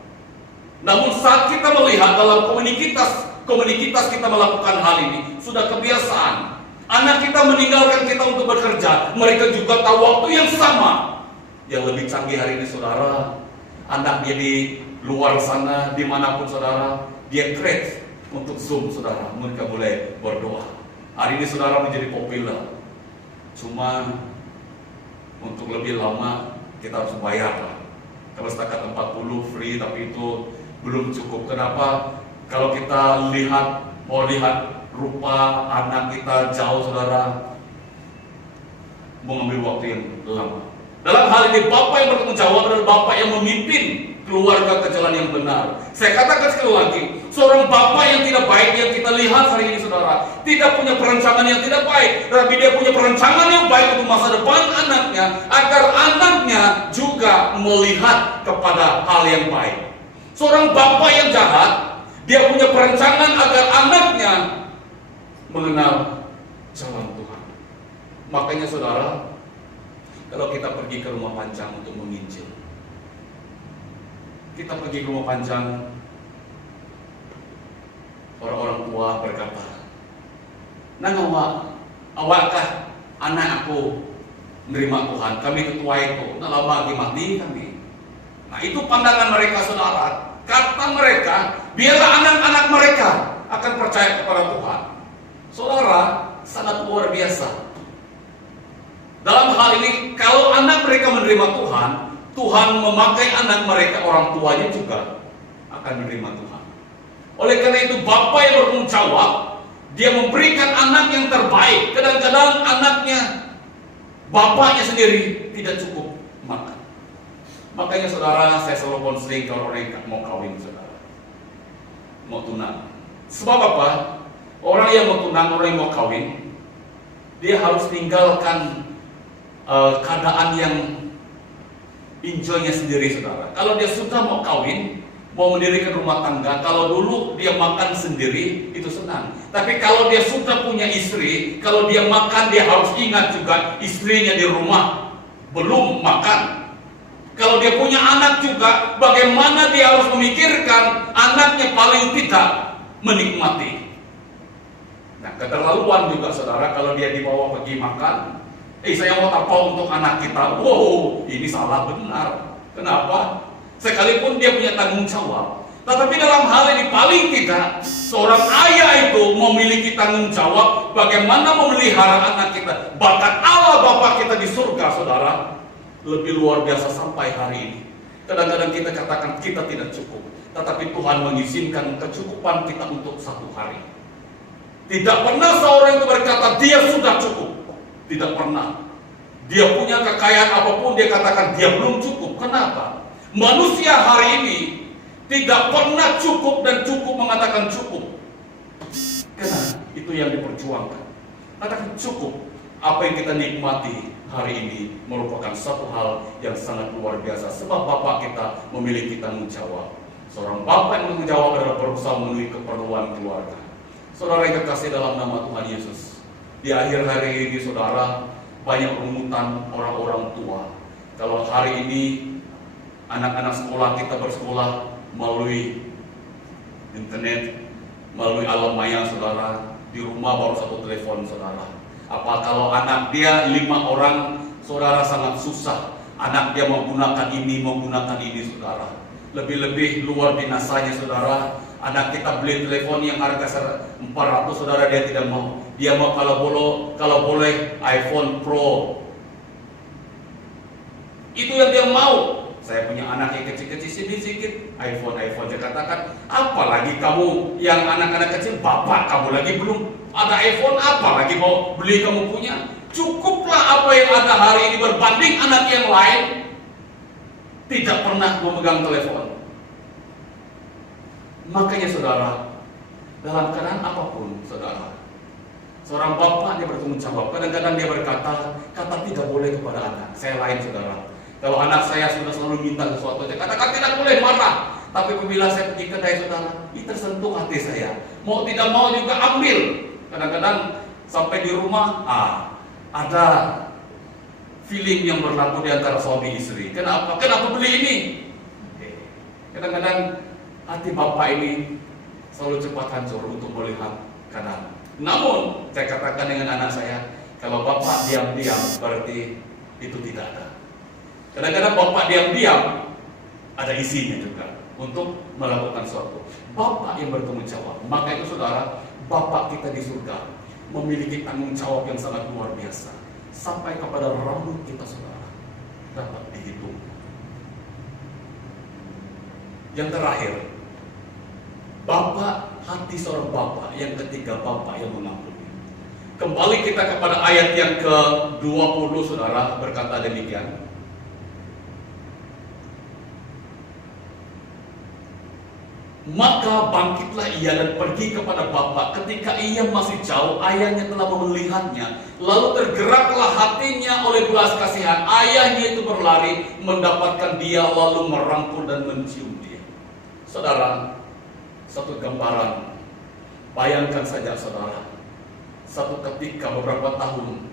Namun saat kita melihat dalam komunitas kita melakukan hal ini, sudah kebiasaan. Anak kita meninggalkan kita untuk bekerja, mereka juga tahu waktu yang sama. Yang lebih canggih hari ini saudara, anak dia di luar sana, dimanapun saudara, dia create untuk Zoom saudara, mereka boleh berdoa. Hari ini saudara menjadi populer. Cuma untuk lebih lama kita harus bayar. Kalau setakat 40 free, tapi itu belum cukup. Kenapa? Kalau kita mau lihat rupa anak kita jauh saudara, mengambil waktu yang lama. Dalam hal ini bapak yang bertanggung jawab adalah bapak yang memimpin keluarga ke jalan yang benar. Saya katakan sekali lagi, seorang bapak yang tidak baik yang kita lihat hari ini saudara, tidak punya perencanaan yang tidak baik, tapi dia punya perencanaan yang baik untuk masa depan anaknya, agar anaknya juga melihat kepada hal yang baik. Seorang bapak yang jahat, dia punya perencanaan agar anaknya mengenal jalan Tuhan. Makanya saudara, kalau kita pergi ke rumah panjang untuk menginjil, kita pergi ke rumah panjang, orang-orang tua berkata, "Nang awakkah anak aku menerima Tuhan? Kami ketua itu, nah lama mati kami." Nah itu pandangan mereka saudara. Kata mereka, biarlah anak-anak mereka akan percaya kepada Tuhan. Saudara, sangat luar biasa. Dalam hal ini, kalau anak mereka menerima Tuhan, Tuhan memakai anak mereka, orang tuanya juga akan menerima Tuhan. Oleh karena itu, bapak yang bertanggung jawab, dia memberikan anak yang terbaik. Kadang-kadang anaknya, bapaknya sendiri tidak cukup makan. Makanya saudara, saya selalu konseling kalau orang yang mau kawin saudara, mau tunang. Sebab apa? Orang yang mau tunang, orang yang mau kawin, dia harus tinggalkan keadaan yang enjoynya sendiri saudara. Kalau dia sudah mau kawin, mau mendirikan rumah tangga, kalau dulu dia makan sendiri, itu senang. Tapi kalau dia sudah punya istri, kalau dia makan, dia harus ingat juga istrinya di rumah belum makan. Kalau dia punya anak juga, bagaimana dia harus memikirkan anaknya paling tidak menikmati. Nah, keterlaluan juga saudara, kalau dia dibawa pergi makan, saya mau tapau untuk anak kita. Wow, ini salah benar. Kenapa? Sekalipun dia punya tanggung jawab, tetapi dalam hal ini paling tidak seorang ayah itu memiliki tanggung jawab bagaimana memelihara anak kita. Bahkan Allah Bapa kita di surga saudara, lebih luar biasa sampai hari ini. Kadang-kadang kita katakan kita tidak cukup, tetapi Tuhan mengizinkan kecukupan kita untuk satu hari. Tidak pernah seorang itu berkata dia sudah cukup. Tidak pernah. Dia punya kekayaan apapun, dia katakan dia belum cukup. Kenapa? Manusia hari ini tidak pernah cukup dan cukup mengatakan cukup. Karena itu yang diperjuangkan. Katakan cukup. Apa yang kita nikmati hari ini merupakan satu hal yang sangat luar biasa. Sebab Bapak kita memiliki tanggung jawab. Seorang Bapak yang bertanggung jawab adalah berusaha memenuhi keperluan keluarga. Saudara yang kekasih dalam nama Tuhan Yesus, di akhir hari ini saudara, banyak rungutan orang-orang tua. Kalau hari ini anak-anak sekolah kita bersekolah melalui internet, melalui alam maya saudara, di rumah baru satu telepon saudara. Apa kalau anak dia 5 orang, saudara sangat susah. Anak dia menggunakan ini saudara. Lebih-lebih luar binasanya saudara. Anak kita beli telepon yang harga 400 saudara, dia tidak mau. Dia mau kalau boleh iPhone Pro. Itu yang dia mau. Saya punya anak yang kecil-kecil sedikit, iPhone. Saya katakan, apalagi kamu yang anak-anak kecil, bapak kamu lagi belum ada iPhone, apalagi mau beli kamu punya. Cukuplah apa yang ada hari ini berbanding anak yang lain tidak pernah memegang telepon. Makanya saudara, dalam keadaan apapun saudara, seorang bapak dia bertanggung jawab. Kadang-kadang dia berkata, kata tidak boleh kepada anak. Saya lain saudara. Kalau anak saya sudah selalu minta sesuatu, saya katakan tidak boleh marah. Tapi apabila saya pergi kedai saudara, ini tersentuh hati saya. Mau tidak mau juga ambil. Kadang-kadang sampai di rumah, ada feeling yang berlaku di antara suami istri. Kenapa? Kenapa beli ini? Kadang-kadang hati bapak ini selalu cepat hancur untuk melihat kanan. Namun saya katakan dengan anak saya, kalau bapak diam-diam berarti itu tidak ada. Kadang-kadang bapak diam-diam ada isinya juga untuk melakukan sesuatu. Bapak yang bertanggung jawab. Maka itu saudara, bapak kita di surga memiliki tanggung jawab yang sangat luar biasa. Sampai kepada rambut kita saudara dapat dihitung. Yang terakhir, bapak, hati seorang bapak. Yang ketiga, bapak yang mengampuni. Kembali kita kepada ayat yang ke-20 saudara, berkata demikian. Maka bangkitlah ia dan pergi kepada bapak. Ketika ia masih jauh, ayahnya telah melihatnya. Lalu tergeraklah hatinya oleh belas kasihan. Ayahnya itu berlari mendapatkan dia, lalu merangkul dan mencium dia. Saudara, satu gambaran. Bayangkan saja saudara, satu ketika beberapa tahun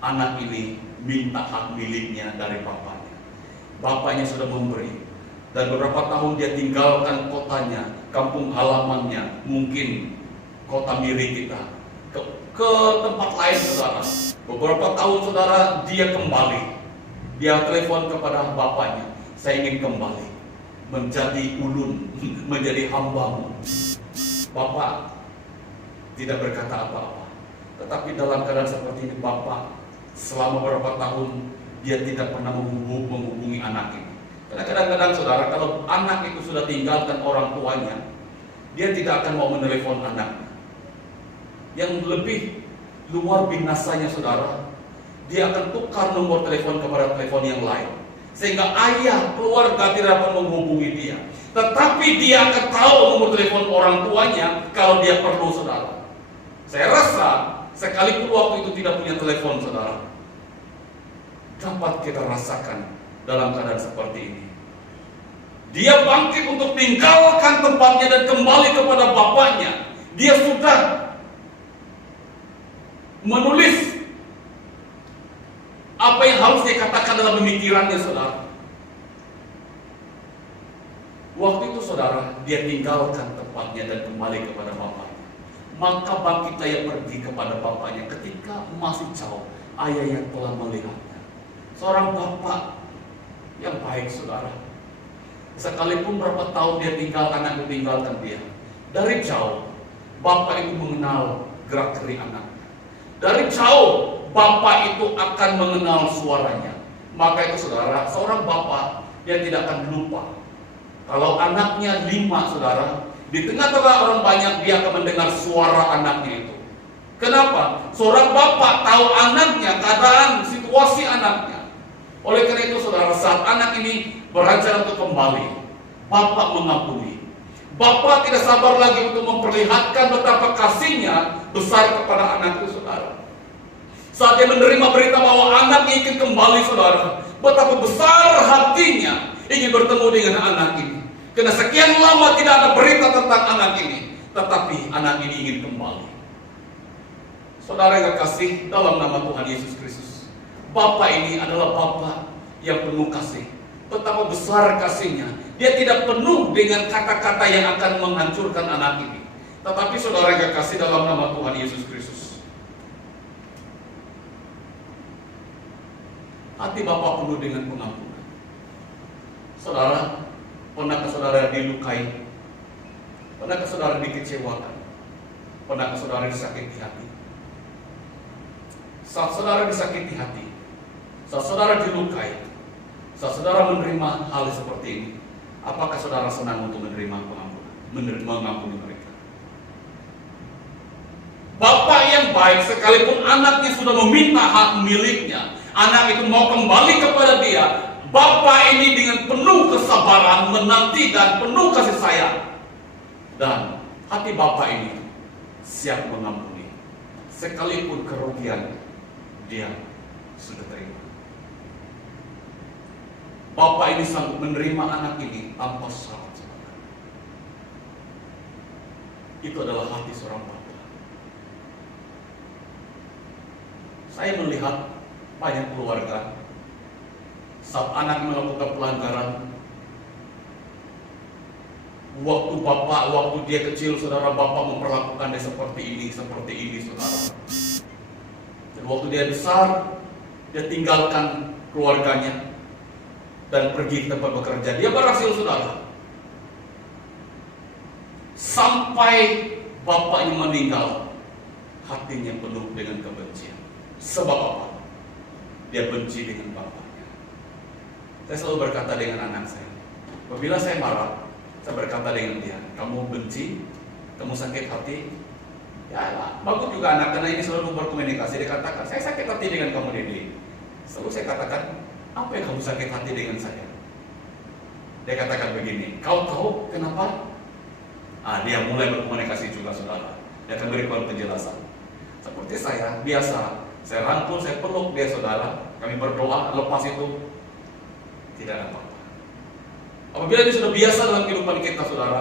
anak ini minta hak miliknya dari bapaknya. Bapaknya sudah memberi. Dan beberapa tahun dia tinggalkan kotanya, kampung halamannya, mungkin kota Miri kita, ke tempat lain saudara. Beberapa tahun saudara dia kembali. Dia telepon kepada bapaknya, saya ingin kembali menjadi ulun, menjadi hambamu. Bapak tidak berkata apa-apa. Tetapi dalam keadaan seperti ini, bapak selama beberapa tahun dia tidak pernah menghubungi anak ini. Karena kadang-kadang saudara, kalau anak itu sudah tinggalkan orang tuanya, dia tidak akan mau menelepon anak. Yang lebih luar binasanya saudara, dia akan tukar nomor telepon kepada telepon yang lain. Sehingga ayah, keluarga tidak akan menghubungi dia. Tetapi dia akan tahu nomor telepon orang tuanya kalau dia perlu saudara. Saya rasa, sekalipun waktu itu tidak punya telepon saudara, dapat kita rasakan dalam keadaan seperti ini. Dia bangkit untuk tinggalkan tempatnya dan kembali kepada bapaknya. Dia sudah menulis apa yang harus dia katakan dalam pemikirannya saudara. Waktu itu saudara, dia tinggalkan tempatnya dan kembali kepada bapaknya. Maka bangkitlah ia pergi kepada bapaknya ketika masih jauh. Ayah yang telah melihatnya. Seorang bapak yang baik saudara. Sekalipun berapa tahun dia tinggal, anak itu tinggalkan dia. Dari jauh, bapak itu mengenal gerak-gerik anaknya. Dari jauh, bapak itu akan mengenal suaranya. Maka itu saudara, seorang bapak dia tidak akan lupa. Kalau anaknya 5 saudara, di tengah-tengah orang banyak dia akan mendengar suara anaknya itu. Kenapa? Seorang bapak tahu anaknya, keadaan, situasi anaknya. Oleh karena itu saudara, saat anak ini berencana untuk kembali, bapak mengampuni. Bapak tidak sabar lagi untuk memperlihatkan betapa kasihnya besar kepada anak itu saudara. Saat dia menerima berita bahwa anaknya ingin kembali saudara, betapa besar hatinya ingin bertemu dengan anak ini. Karena sekian lama tidak ada berita tentang anak ini, tetapi anak ini ingin kembali. Saudara yang kasih dalam nama Tuhan Yesus Kristus, Bapak ini adalah Bapak yang penuh kasih. Betapa besar kasihnya. Dia tidak penuh dengan kata-kata yang akan menghancurkan anak ini. Tetapi saudara yang kasih dalam nama Tuhan Yesus Kristus, hati Bapak penuh dengan pengampunan. Saudara, pernahkah saudara dilukai? Pernahkah saudara dikecewakan? Pernahkah saudara disakiti hati? Saat saudara disakiti hati, saat saudara dilukai, Saat saudara menerima hal seperti ini, apakah saudara senang untuk menerima pengampunan, mengampuni mereka? Bapak yang baik, sekalipun anaknya sudah meminta hak miliknya, anak itu mau kembali kepada dia, Bapak ini dengan penuh kesabaran menanti dan penuh kasih sayang, dan hati Bapak ini siap mengampuni sekalipun kerugian dia sudah terima. Bapak ini sanggup menerima anak ini tanpa syarat. Itu adalah hati seorang bapak. Saya melihat banyak keluarga saat anak melakukan pelanggaran, waktu dia kecil, saudara, bapak memperlakukan dia seperti ini, saudara. Dan waktu dia besar, dia tinggalkan keluarganya dan pergi ke tempat bekerja. Dia berhasil, saudara. Sampai bapaknya meninggal, hatinya penuh dengan kebencian. Sebab apa? Dia benci dengan bapaknya. Saya selalu berkata dengan anak saya, apabila saya marah, saya berkata dengan dia, kamu benci, kamu sakit hati, ya bagus juga anak, karena ini selalu berkomunikasi. Dia katakan, saya sakit hati dengan kamu, Dede. Selalu saya katakan, apa yang kamu sakit hati dengan saya? Dia katakan begini, kau tahu kenapa? Dia mulai berkomunikasi juga, saudara. Dia akan berikan penjelasan. Seperti saya, biasa, saya rangkul, saya peluk dia, saudara. Kami berdoa, lepas itu tidak ada apa-apa. Apabila ini sudah biasa dalam kehidupan kita, saudara,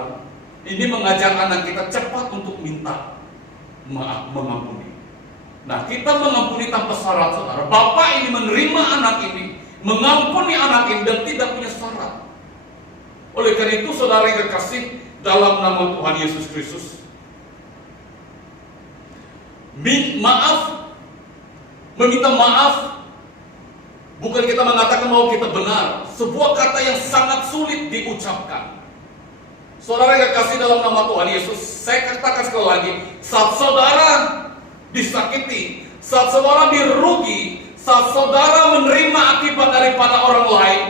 ini mengajar anak kita cepat untuk minta maaf, mengampuni. Nah, kita mengampuni tanpa syarat, saudara. Bapak ini menerima anak ini, mengampuni anak ini dan tidak punya syarat. Oleh karena itu, saudara yang kekasih, dalam nama Tuhan Yesus Kristus, meminta maaf bukan kita mengatakan bahwa kita benar. Sebuah kata yang sangat sulit diucapkan. Saudara yang kekasih dalam nama Tuhan Yesus, saya katakan sekali lagi, saat saudara disakiti, saat saudara dirugi, saat saudara menerima akibat daripada orang lain,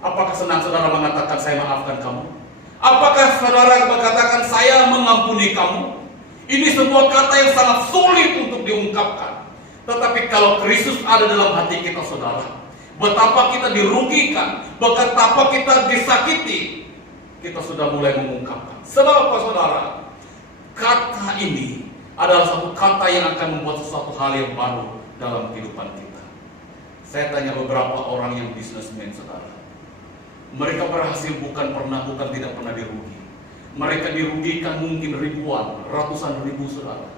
apakah senang saudara mengatakan saya maafkan kamu? Apakah saudara mengatakan saya mengampuni kamu? Ini sebuah kata yang sangat sulit untuk diungkapkan. Tetapi kalau Kristus ada dalam hati kita, saudara, betapa kita dirugikan, betapa kita disakiti, kita sudah mulai mengungkapkan. Sebab apa, saudara? Kata ini adalah satu kata yang akan membuat sesuatu hal yang baru dalam kehidupan kita. Saya tanya beberapa orang yang bisnismen, saudara. Mereka berhasil bukan tidak pernah dirugi. Mereka dirugikan mungkin ribuan, ratusan ribu, saudara.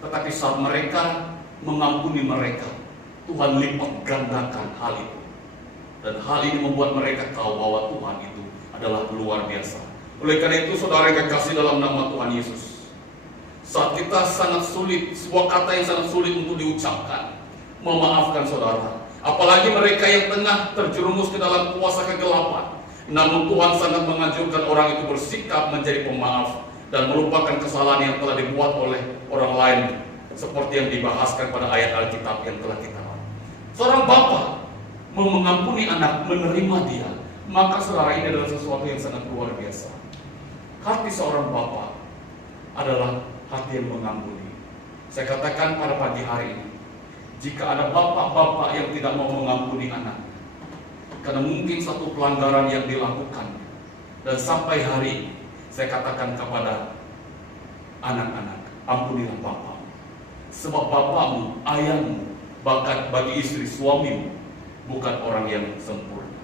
Tetapi saat mereka mengampuni mereka, Tuhan lipat gandakan hal itu. Dan hal ini membuat mereka tahu bahwa Tuhan itu adalah luar biasa. Oleh karena itu, saudara yang kekasih dalam nama Tuhan Yesus, saat kita sangat sulit, sebuah kata yang sangat sulit untuk diucapkan, memaafkan saudara. Apalagi mereka yang tengah terjerumus ke dalam kuasa kegelapan. Namun Tuhan sangat menganjurkan orang itu bersikap menjadi pemaaf dan melupakan kesalahan yang telah dibuat oleh orang lain, seperti yang dibahaskan pada ayat Alkitab yang telah kita baca. Seorang bapak mengampuni anak, menerima dia, maka saudara, ini adalah sesuatu yang sangat luar biasa. Hati seorang bapak adalah hati yang mengampuni. Saya katakan pada pagi hari ini, jika ada bapak-bapak yang tidak mau mengampuni anak, karena mungkin satu pelanggaran yang dilakukan, dan sampai hari ini saya katakan kepada anak-anak, ampunilah bapakmu, sebab bapakmu, ayahmu, bahkan bagi istri suamimu bukan orang yang sempurna.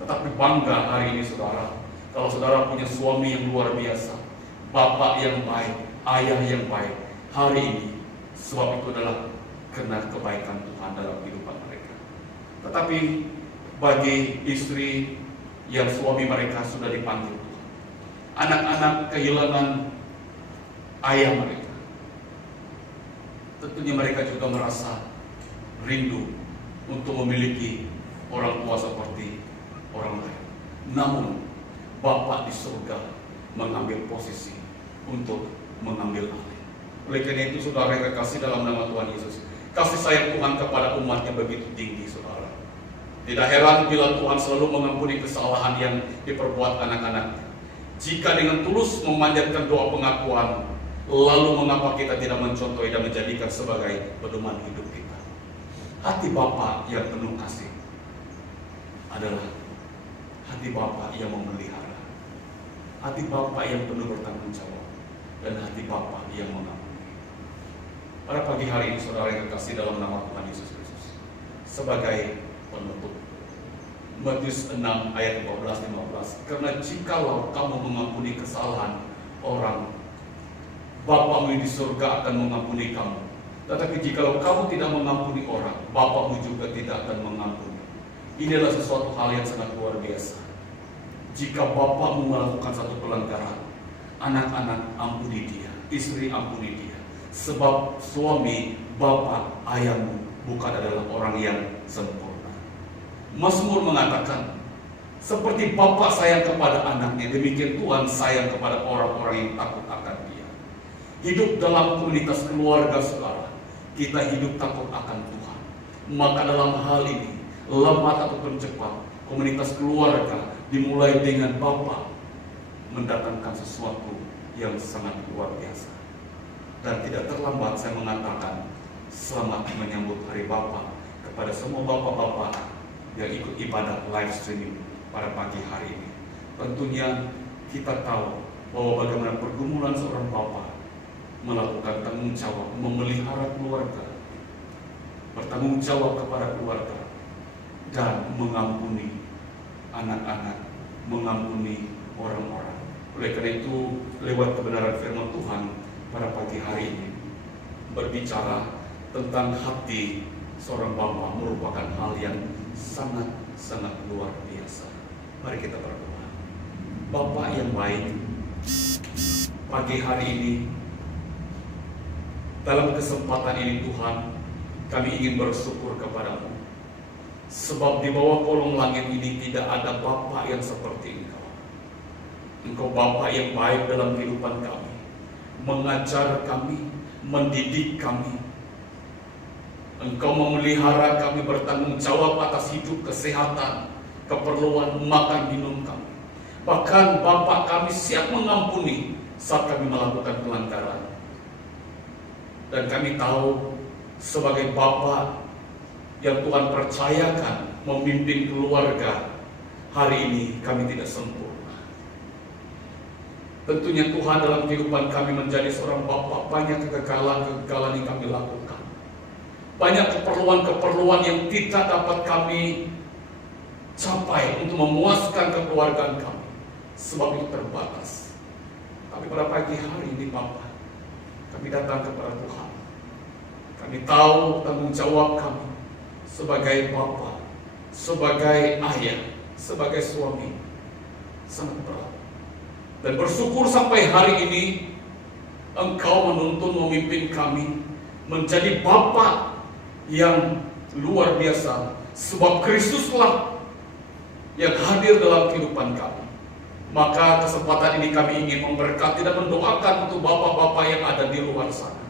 Tetapi bangga hari ini, saudara, kalau saudara punya suami yang luar biasa, bapak yang baik, ayah yang baik hari ini, sebab itu adalah karena kebaikan Tuhan dalam kehidupan mereka. Tetapi bagi istri yang suami mereka sudah dipanggil Tuhan, anak-anak kehilangan ayah mereka, tentunya mereka juga merasa rindu untuk memiliki orang tua seperti orang lain. Namun Bapa di surga mengambil posisi untuk mengambil alih. Oleh karena itu, saudara yang kekasih dalam nama Tuhan Yesus, kasih sayang Tuhan kepada umatnya begitu tinggi, saudara. Tidak heran bila Tuhan selalu mengampuni kesalahan yang diperbuat anak-anak. Jika dengan tulus memanjatkan doa pengakuan, lalu mengapa kita tidak mencontohi dan menjadikan sebagai pedoman hidup kita? Hati Bapa yang penuh kasih adalah hati Bapa yang memelihara, hati Bapa yang penuh bertanggung jawab, dan hati Bapa yang mengampuni. Pada pagi hari ini, saudara yang kekasih dalam nama Tuhan Yesus Kristus, sebagai penutup, Matius 6 ayat 14-15, karena jikalau kamu mengampuni kesalahan orang, Bapamu di surga akan mengampuni kamu. Tetapi jikalau kamu tidak mengampuni orang, Bapamu juga tidak akan mengampuni. Ini adalah sesuatu hal yang sangat luar biasa. Jika Bapamu melakukan satu pelanggaran, anak-anak ampuni dia, istri ampuni dia. Sebab suami, bapak, ayahmu bukan adalah orang yang sempurna. Mazmur mengatakan, seperti Bapa sayang kepada anaknya, demikian Tuhan sayang kepada orang-orang yang takut akan Dia. Hidup dalam komunitas keluarga, saudara, kita hidup takut akan Tuhan. Maka dalam hal ini, lambat ataupun cepat, komunitas keluarga dimulai dengan Bapa mendatangkan sesuatu yang sangat luar biasa. Dan tidak terlambat saya mengatakan selamat menyambut Hari Bapa kepada semua bapak-bapak yang ikut ibadah live streaming pada pagi hari ini. Tentunya kita tahu bahwa bagaimana pergumulan seorang bapak melakukan tanggung jawab, memelihara keluarga, bertanggung jawab kepada keluarga, dan mengampuni anak-anak, mengampuni orang-orang. Oleh karena itu, lewat kebenaran firman Tuhan pada pagi hari ini berbicara tentang hati seorang bapa merupakan hal yang sangat-sangat luar biasa. Mari kita berdoa. Bapa yang baik, pagi hari ini, dalam kesempatan ini Tuhan, kami ingin bersyukur kepadamu. Sebab di bawah kolong langit ini tidak ada Bapa yang seperti Engkau. Engkau Bapa yang baik dalam kehidupan kami, mengajar kami, mendidik kami. Engkau memelihara kami, bertanggung jawab atas hidup, kesehatan, keperluan makan minum kami. Bahkan Bapa kami siap mengampuni saat kami melakukan pelanggaran. Dan kami tahu sebagai Bapa yang Tuhan percayakan memimpin keluarga, hari ini kami tidak sempurna. Tentunya Tuhan dalam kehidupan kami menjadi seorang Bapa, banyak kegagalan yang kami lakukan. Banyak keperluan-keperluan yang tidak dapat kami capai untuk memuaskan kekeluargaan kami. Sebab itu terbatas. Tapi pada pagi hari ini Bapa, kami datang kepada Tuhan. Kami tahu tanggung jawab kami sebagai Bapa, sebagai ayah, sebagai suami sangat berat. Dan bersyukur sampai hari ini Engkau menuntun memimpin kami menjadi Bapa yang luar biasa, sebab Kristuslah yang hadir dalam kehidupan kami. Maka kesempatan ini kami ingin memberkati dan mendoakan untuk bapak-bapak yang ada di luar sana.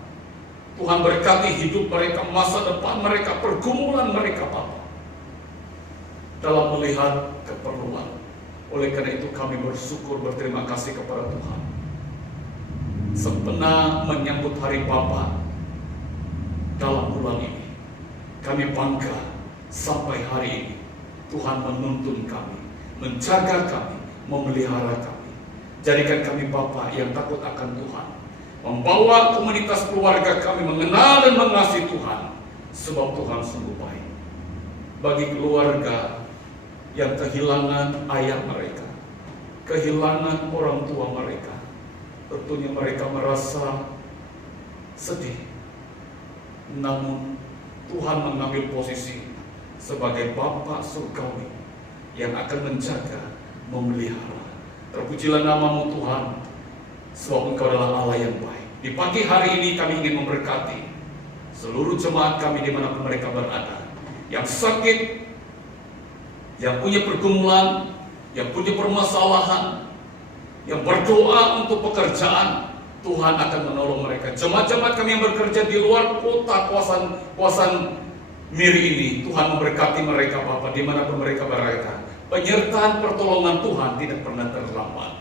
Tuhan berkati hidup mereka, masa depan mereka, pergumulan mereka Bapa, dalam melihat keperluan. Oleh karena itu kami bersyukur, berterima kasih kepada Tuhan. Sempena menyambut Hari Bapa dalam bulan ini, kami bangga sampai hari ini Tuhan menuntun kami, menjaga kami, memelihara kami. Jadikan kami Bapa yang takut akan Tuhan, membawa komunitas keluarga kami mengenal dan mengasihi Tuhan, sebab Tuhan sungguh baik. Bagi keluarga yang kehilangan ayah mereka, kehilangan orang tua mereka, tentunya mereka merasa sedih. Namun Tuhan mengambil posisi sebagai Bapa surgawi yang akan menjaga, memelihara. Terpujilah namamu Tuhan, sebab Engkau adalah Allah yang baik. Di pagi hari ini kami ingin memberkati seluruh jemaat kami dimanapun mereka berada, yang sakit, yang punya pergumulan, yang punya permasalahan, yang berdoa untuk pekerjaan. Tuhan akan menolong mereka. Jemaat-jemaat kami yang bekerja di luar kota, kawasan miri ini, Tuhan memberkati mereka Bapa dimanapun mereka berada. Penyertaan pertolongan Tuhan tidak pernah terlambat.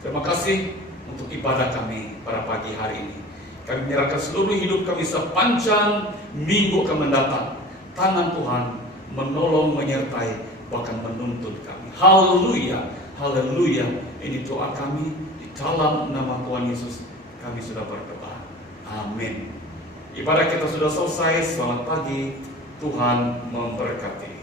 Terima kasih untuk ibadah kami pada pagi hari ini. Kami menyerahkan seluruh hidup kami sepanjang minggu akan mendatang. Tangan Tuhan menolong, menyertai, bahkan menuntun kami. Haleluya, haleluya. Ini doa kami di dalam nama Tuhan Yesus. Kami sudah berdoa. Amin. Ibadah kita sudah selesai. Selamat pagi. Tuhan memberkati.